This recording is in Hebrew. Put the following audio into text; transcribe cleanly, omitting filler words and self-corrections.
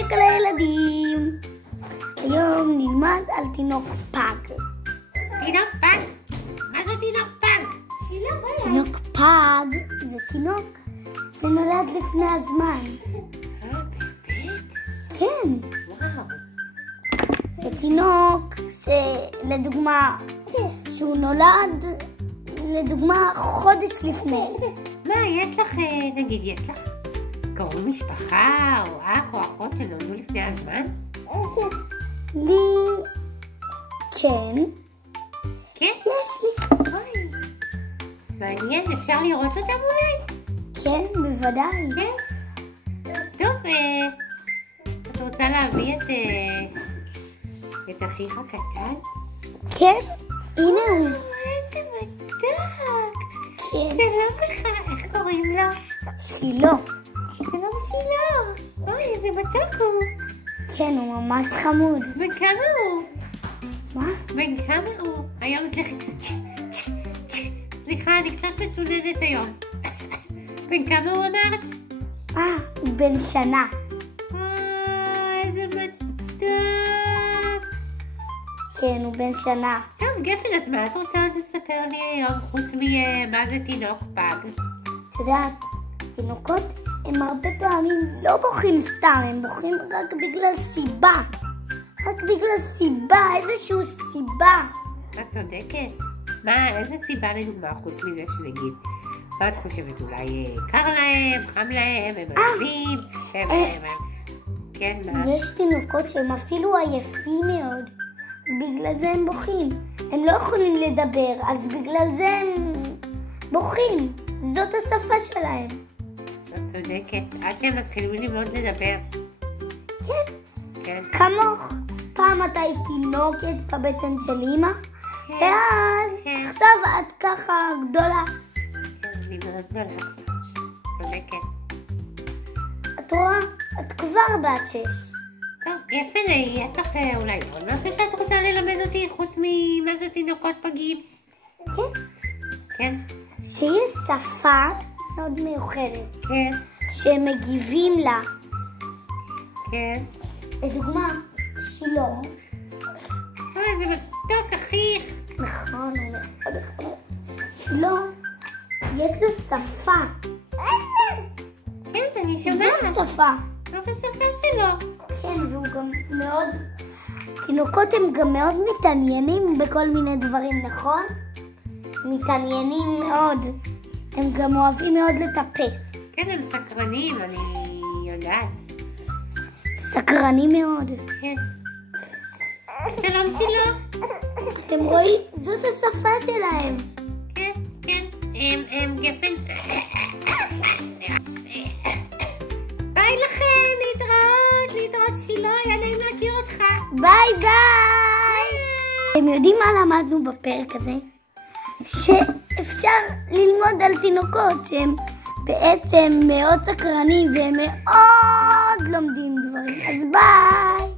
לכל הילדים. היום נלמד על תינוק פג. תינוק פג? מה זה תינוק פג? תינוק פג זה תינוק שנולד לפני הזמן. באמת? כן. וואו. זה תינוק שלדוגמה שהוא נולד לדוגמה חודש לפני. מה, יש לך, נגיד, יש לך קרוב משפחה או אח או אחות שנולדו לפני הזמן? לי כן. כן? יש לי. אוי. מעניין, אפשר לראות אותם אולי? כן, בוודאי. כן? טוב, את רוצה להביא את אחיך הקטן? כן, הנה הוא. איזה מתוק. כן. שלום לך, איך קוראים לו? שילה. שלום שילה. אוי, איזה מתוק הוא. כן, הוא ממש חמוד. בן כמה הוא? מה? בן כמה הוא? היום סליחה, אני קצת מצוננת היום. בן כמה הוא אמרת? הוא בן שנה. איזה מתוק. כן, הוא בן שנה. טוב, גפן, אז מה את רוצה לספר לי היום חוץ ממה זה תינוק פג? את יודעת, תינוקות הם הרבה פעמים לא בוכים סתם, הם בוכים רק בגלל סיבה. רק בגלל סיבה, איזושהי סיבה. את צודקת. מה, איזה סיבה לדוגמה חוץ מזה שנגיד? מה את חושבת? אולי קר להם, חם להם, הם עייפים? כן, מה? יש תינוקות שהם אפילו עייפים מאוד, אז בגלל זה הם בוכים. הם לא יכולים לדבר, אז בגלל זה הם בוכים. זאת השפה שלהם. את צודקת. עד שהם מתחילים ללמוד לדבר. כן. כן. כמוך. פעם אתה היית תינוקת בבטן של אמא, ואז עכשיו את ככה גדולה. כן, אני מאוד גדולה. צודקת. את רואה? את כבר בת 6. טוב, יפה, יש לך אולי עוד משהו שאת רוצה ללמד אותי חוץ ממה זה תינוקות פגים? כן. כן? שיש שפה מאוד מיוחדת. כן. שהם מגיבים לה. כן. לדוגמה, שילה. זה מתוק, אחיך. נכון, הוא נכון. שילה, יש לו שפה. כן, אני שומעת. זו שפה. זאת השפה שלו. כן, והוא גם מאוד... תינוקות הם גם מאוד מתעניינים בכל מיני דברים, נכון? מתעניינים מאוד. הם גם אוהבים מאוד לטפס. כן, הם סקרנים, אני יודעת. סקרנים מאוד. כן. שלום שילה. אתם רואים? זאת השפה שלהם. כן, כן. הם גפן. ביי לכם, להתראות שילה, היה נעים להכיר אותך. ביי ביי. אתם יודעים מה למדנו בפרק הזה? שאפשר ללמוד על תינוקות שהם בעצם מאוד סקרנים והם מאוד לומדים דברים. אז ביי.